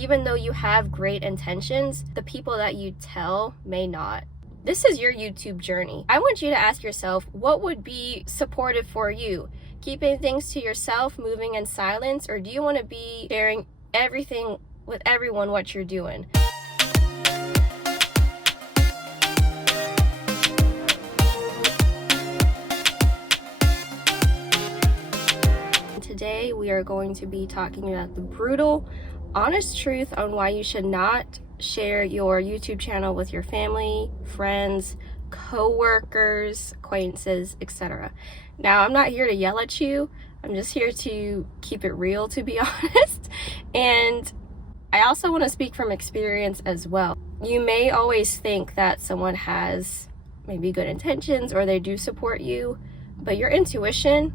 Even though you have great intentions, the people that you tell may not. This is your YouTube journey. I want you to ask yourself, what would be supportive for you? Keeping things to yourself, moving in silence, or do you want to be sharing everything with everyone what you're doing? Today we are going to be talking about the brutal, honest truth on why you should not share your YouTube channel with your family, friends, co-workers, acquaintances, etc. Now, I'm not here to yell at you. I'm just here to keep it real, to be honest. And I also want to speak from experience as well. You may always think that someone has maybe good intentions or they do support you, but your intuition,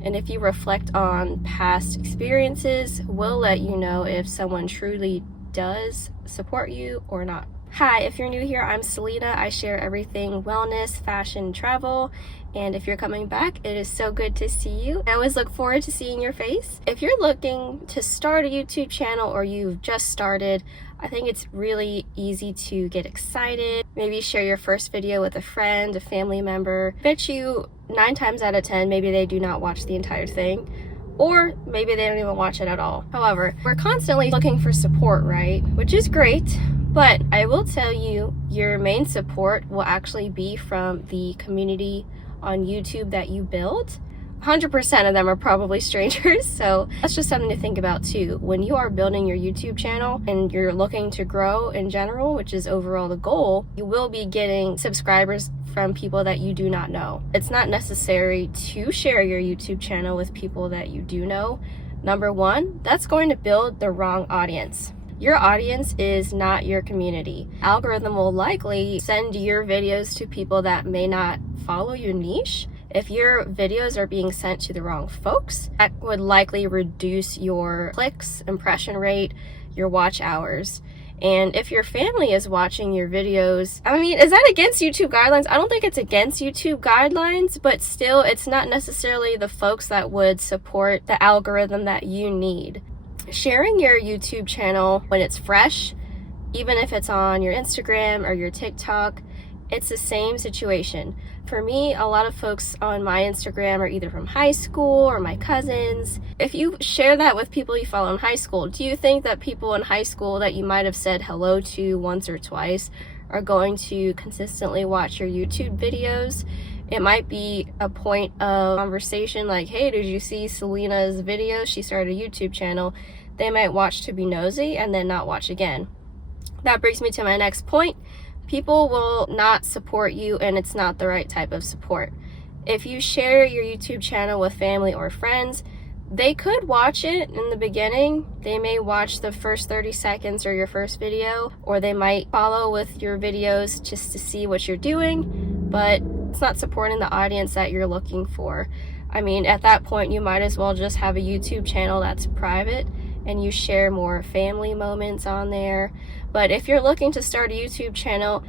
and if you reflect on past experiences, will let you know if someone truly does support you or not. Hi, if you're new here, I'm Selena. I share everything wellness, fashion, travel, and if you're coming back, it is so good to see you. I always look forward to seeing your face. If you're looking to start a YouTube channel or you've just started, I think it's really easy to get excited. Maybe share your first video with a friend, a family member. I bet you 9 times out of 10, maybe they do not watch the entire thing, or maybe they don't even watch it at all. However, we're constantly looking for support, right? Which is great, but I will tell you, your main support will actually be from the community on YouTube that you build. 100% of them are probably strangers, so that's just something to think about too. When you are building your YouTube channel and you're looking to grow in general, which is overall the goal, you will be getting subscribers from people that you do not know. It's not necessary to share your YouTube channel with people that you do know. Number one, that's going to build the wrong audience. Your audience is not your community. Algorithm will likely send your videos to people that may not follow your niche. If your videos are being sent to the wrong folks, that would likely reduce your clicks, impression rate, your watch hours. And if your family is watching your videos, I mean, is that against YouTube guidelines? I don't think it's against YouTube guidelines, but still, it's not necessarily the folks that would support the algorithm that you need. Sharing your YouTube channel when it's fresh, even if it's on your Instagram or your TikTok, it's the same situation. For me, a lot of folks on my Instagram are either from high school or my cousins. If you share that with people you follow in high school, do you think that people in high school that you might have said hello to once or twice are going to consistently watch your YouTube videos? It might be a point of conversation like, hey, did you see Selena's video? She started a YouTube channel. They might watch to be nosy and then not watch again. That brings me to my next point. People will not support you, and it's not the right type of support. If you share your YouTube channel with family or friends, they could watch it in the beginning. They may watch the first 30 seconds or your first video, or they might follow with your videos just to see what you're doing, but it's not supporting the audience that you're looking for. I mean, at that point, you might as well just have a YouTube channel that's private and you share more family moments on there. But if you're looking to start a YouTube channel,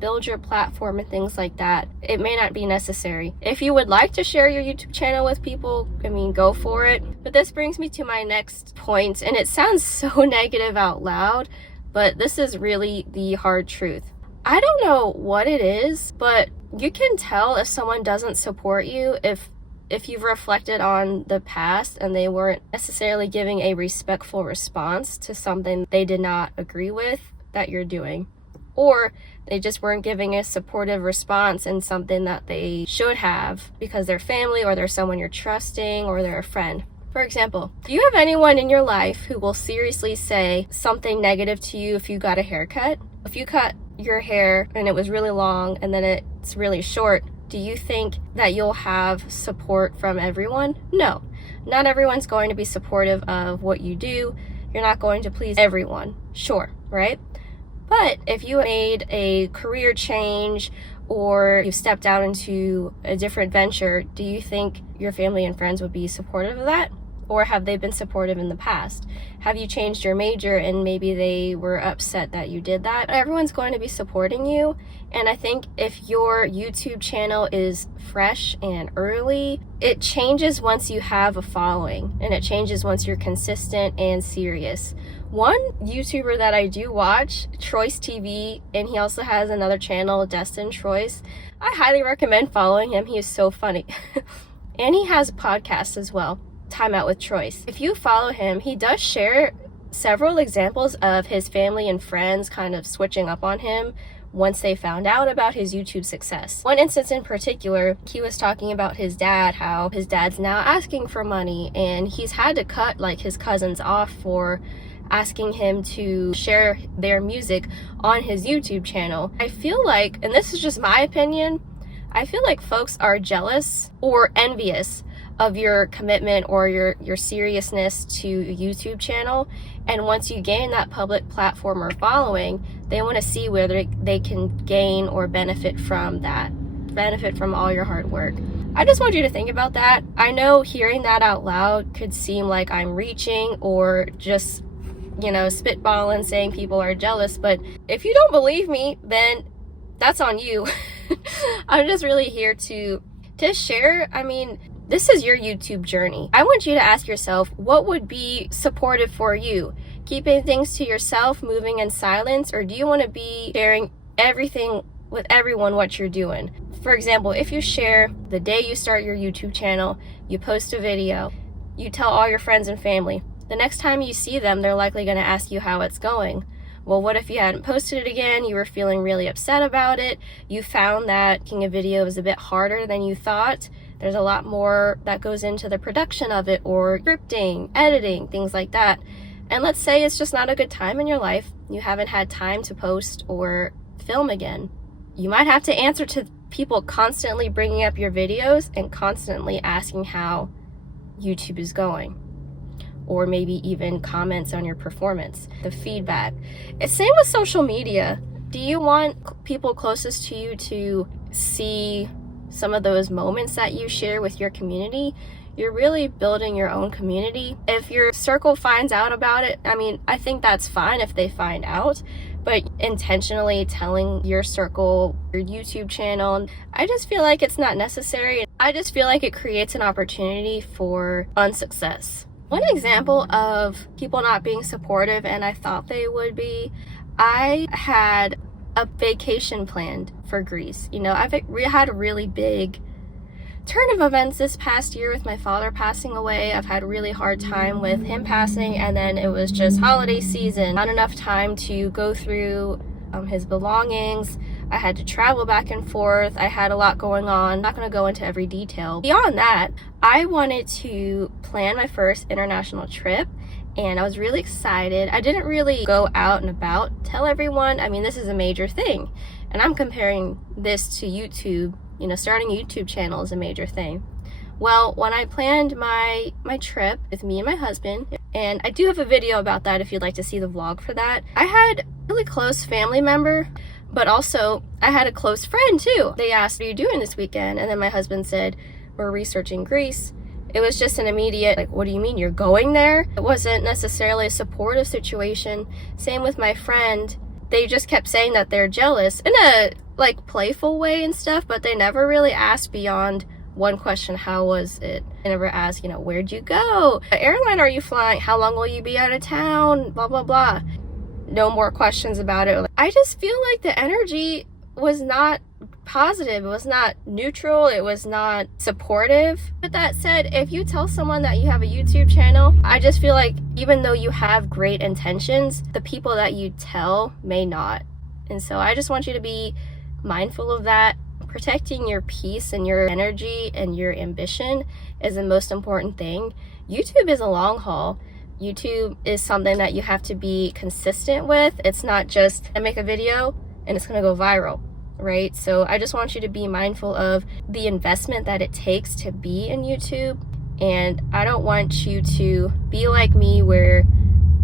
build your platform and things like that, it may not be necessary. If you would like to share your YouTube channel with people, I mean, go for it. But this brings me to my next point, and it sounds so negative out loud, but this is really the hard truth. I don't know what it is, but you can tell if someone doesn't support you if you've reflected on the past and they weren't necessarily giving a respectful response to something they did not agree with that you're doing, or they just weren't giving a supportive response in something that they should have because they're family or they're someone you're trusting or they're a friend. For example, do you have anyone in your life who will seriously say something negative to you if you got a haircut? If you cut your hair and it was really long and then it's really short, do you think that you'll have support from everyone? No, not everyone's going to be supportive of what you do. You're not going to please everyone, sure, right? But if you made a career change or you stepped out into a different venture, do you think your family and friends would be supportive of that? Or have they been supportive in the past? Have you changed your major and maybe they were upset that you did that? Everyone's going to be supporting you. And I think if your YouTube channel is fresh and early, it changes once you have a following, and it changes once you're consistent and serious. One YouTuber that I do watch, Troy's TV, and he also has another channel, Destin Troy's. I highly recommend following him. He is so funny. And he has a podcast as well, Time Out with Troy's. If you follow him, he does share several examples of his family and friends kind of switching up on him once they found out about his YouTube success. One instance in particular, he was talking about his dad, how his dad's now asking for money, and he's had to cut like his cousins off for asking him to share their music on his YouTube channel. I feel like, and this is just my opinion, I feel like folks are jealous or envious of your commitment or your seriousness to a YouTube channel. And once you gain that public platform or following, they want to see whether they can gain or benefit from that, benefit from all your hard work. I just want you to think about that. I know hearing that out loud could seem like I'm reaching or just, spitballing saying people are jealous, but if you don't believe me, then that's on you. I'm just really here to share. I mean, this is your YouTube journey. I want you to ask yourself, what would be supportive for you? Keeping things to yourself, moving in silence, or do you want to be sharing everything with everyone what you're doing? For example, if you share the day you start your YouTube channel, you post a video, you tell all your friends and family, the next time you see them, they're likely going to ask you how it's going. Well, what if you hadn't posted it again? You were feeling really upset about it. You found that making a video is a bit harder than you thought. There's a lot more that goes into the production of it, or scripting, editing, things like that. And let's say it's just not a good time in your life. You haven't had time to post or film again. You might have to answer to people constantly bringing up your videos and constantly asking how YouTube is going. Or maybe even comments on your performance, the feedback. It's same with social media. Do you want people closest to you to see some of those moments that you share with your community? You're really building your own community. If your circle finds out about it, I mean, I think that's fine if they find out, but intentionally telling your circle, your YouTube channel, I just feel like it's not necessary. I just feel like it creates an opportunity for unsuccess. One example of people not being supportive, and I thought they would be, I had a vacation planned for Greece. I've had a really big turn of events this past year with my father passing away. I've had a really hard time with him passing, and then it was just holiday season, not enough time to go through his belongings. I had to travel back and forth. I had a lot going on. I'm not going to go into every detail. Beyond that, I wanted to plan my first international trip, and I was really excited. I didn't really go out and about, tell everyone. I mean, this is a major thing, and I'm comparing this to YouTube. Starting a YouTube channel is a major thing. Well, when I planned my trip with me and my husband, and I do have a video about that if you'd like to see the vlog for that, I had a really close family member, but also I had a close friend too. They asked, what are you doing this weekend? And then my husband said, we're researching Greece. It was just an immediate, like, what do you mean you're going there? It wasn't necessarily a supportive situation. Same with my friend. They just kept saying that they're jealous in a playful way and stuff, but they never really asked beyond one question, how was it? They never asked, where'd you go? What airline are you flying? How long will you be out of town? Blah, blah, blah. No more questions about it. I just feel like the energy was not positive. It was not neutral. It was not supportive. With that said, if you tell someone that you have a YouTube channel, I just feel like even though you have great intentions, the people that you tell may not. And so I just want you to be mindful of that. Protecting your peace and your energy and your ambition is the most important thing. YouTube is a long haul. YouTube is something that you have to be consistent with. It's not just I make a video and it's going to go viral, right? So I just want you to be mindful of the investment that it takes to be in YouTube. And I don't want you to be like me where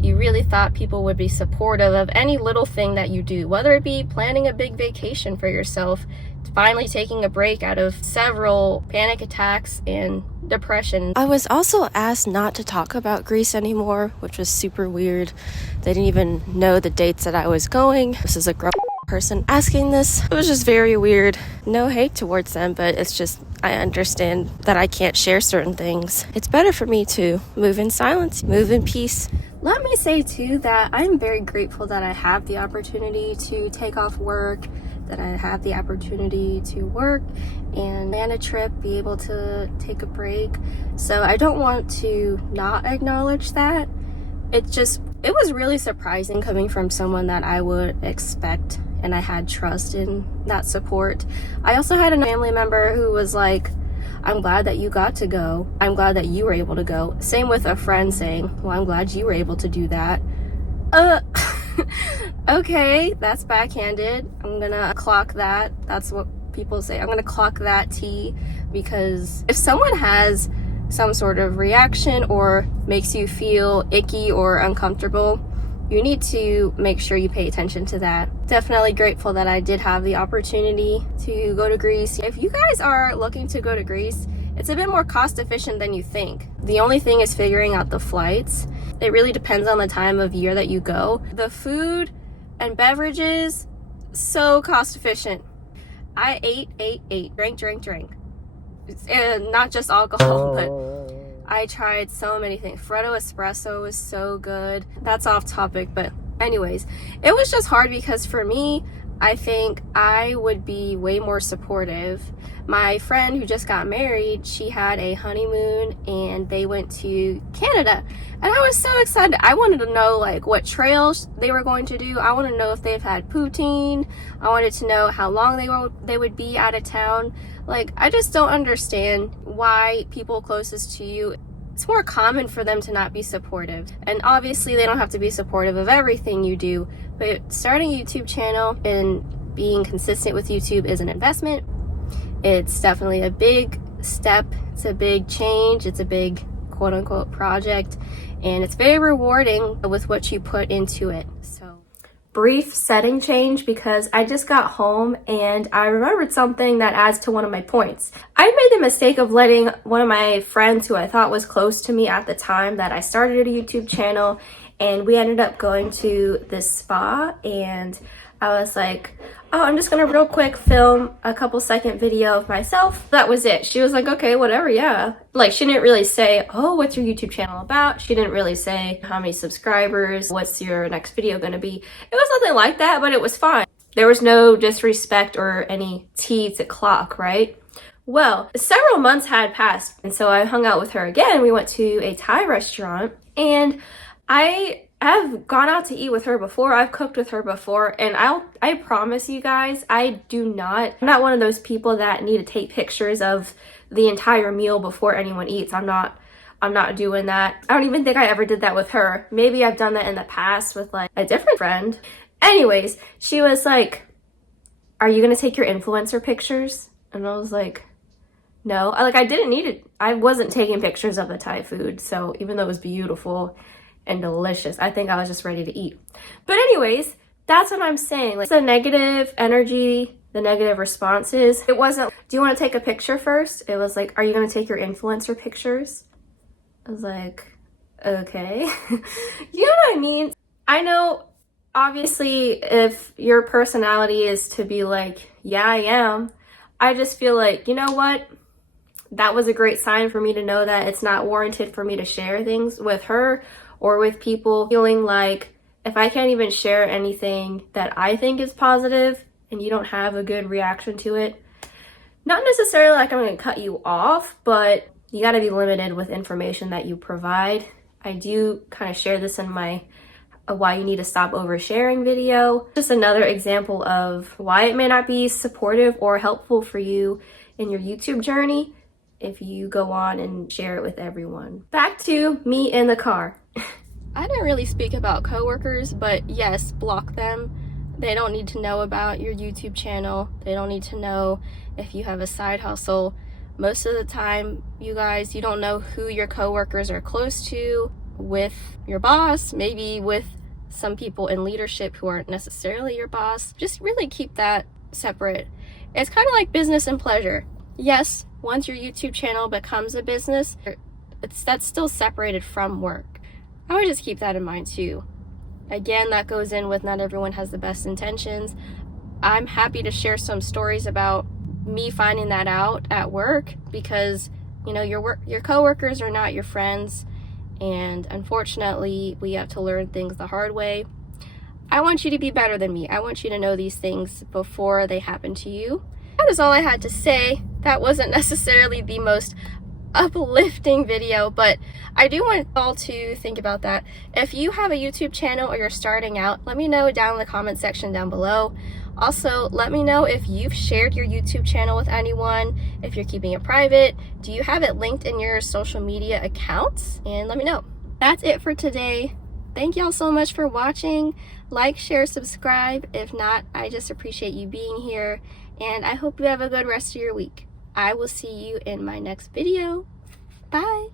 you really thought people would be supportive of any little thing that you do, whether it be planning a big vacation for yourself, finally taking a break out of several panic attacks and depression. I was also asked not to talk about Greece anymore, which was super weird. They didn't even know the dates that I was going. This is a grown person asking this. It was just very weird. No hate towards them, but it's just, I understand that I can't share certain things. It's better for me to move in silence, move in peace. Let me say too that I'm very grateful that I have the opportunity to take off work, that I have the opportunity to work and plan a trip, be able to take a break. So I don't want to not acknowledge that. It was really surprising coming from someone that I would expect, and I had trust in that support. I also had a family member who was like, I'm glad that you got to go. I'm glad that you were able to go. Same with a friend saying, well, I'm glad you were able to do that. Okay, that's backhanded. I'm gonna clock that. That's what people say. I'm gonna clock that T, because if someone has some sort of reaction or makes you feel icky or uncomfortable, you need to make sure you pay attention to that. Definitely grateful that I did have the opportunity to go to Greece. If you guys are looking to go to Greece, it's a bit more cost efficient than you think. The only thing is figuring out the flights. It really depends on the time of year that you go. The food and beverages, so cost efficient. I ate, drank. And not just alcohol, but I tried so many things. Freddo espresso was so good. That's off topic, but anyways, it was just hard because for me, I think I would be way more supportive. My friend who just got married, she had a honeymoon and they went to Canada. And I was so excited. I wanted to know like what trails they were going to do. I wanted to know if they've had poutine. I wanted to know how long they would be out of town. Like, I just don't understand why people closest to you, it's more common for them to not be supportive. And obviously they don't have to be supportive of everything you do, but starting a YouTube channel and being consistent with YouTube is an investment. It's definitely a big step. It's a big change. It's a big quote unquote project, and it's very rewarding with what you put into it. So brief setting change, because I just got home and I remembered something that adds to one of my points. I made the mistake of letting one of my friends who I thought was close to me at the time that I started a YouTube channel, and we ended up going to this spa, and I was like, oh, I'm just gonna real quick film a couple second video of myself. That was it. She was like, okay, whatever, yeah. Like, she didn't really say, oh, what's your YouTube channel about? She didn't really say how many subscribers, what's your next video gonna be. It was nothing like that, but it was fine. There was no disrespect or any T to clock, right? Well, several months had passed, and so I hung out with her again. We went to a Thai restaurant, and I've gone out to eat with her before. I've cooked with her before, and I promise you guys, I'm not one of those people that need to take pictures of the entire meal before anyone eats. I'm not doing that. I don't even think I ever did that with her. Maybe I've done that in the past with like a different friend. Anyways, she was like, are you gonna take your influencer pictures? And I was like, no. I didn't need it. I wasn't taking pictures of the Thai food, so even though it was beautiful and delicious, I think I was just ready to eat. But anyways, that's what I'm saying. Like, the negative energy, the negative responses, it wasn't, do you want to take a picture first? It was like, are you going to take your influencer pictures? I was like, okay. You know what I mean? I know, obviously, if your personality is to be like, yeah, I am, I just feel like, you know what? That was a great sign for me to know that it's not warranted for me to share things with her or with people. Feeling like if I can't even share anything that I think is positive and you don't have a good reaction to it, not necessarily like I'm going to cut you off, but you got to be limited with information that you provide. I do kind of share this in my why you need to stop oversharing video. Just another example of why it may not be supportive or helpful for you in your YouTube journey if you go on and share it with everyone. Back to me in the car. I didn't really speak about coworkers, but yes, block them. They don't need to know about your YouTube channel. They don't need to know if you have a side hustle. Most of the time, you guys, you don't know who your coworkers are close to, with your boss, maybe with some people in leadership who aren't necessarily your boss. Just really keep that separate. It's kind of like business and pleasure. Yes, once your YouTube channel becomes a business, that's still separated from work. I would just keep that in mind too. Again, that goes in with not everyone has the best intentions. I'm happy to share some stories about me finding that out at work, because you know, your coworkers are not your friends, and unfortunately we have to learn things the hard way. I want you to be better than me. I want you to know these things before they happen to you. That is all I had to say. That wasn't necessarily the most uplifting video, but I do want y'all to think about that. If you have a YouTube channel or you're starting out, let me know down in the comment section down below. Also, let me know if you've shared your YouTube channel with anyone, if you're keeping it private, do you have it linked in your social media accounts? And let me know. That's it for today. Thank y'all so much for watching. Like, share, subscribe. If not, I just appreciate you being here, and I hope you have a good rest of your week. I will see you in my next video. Bye.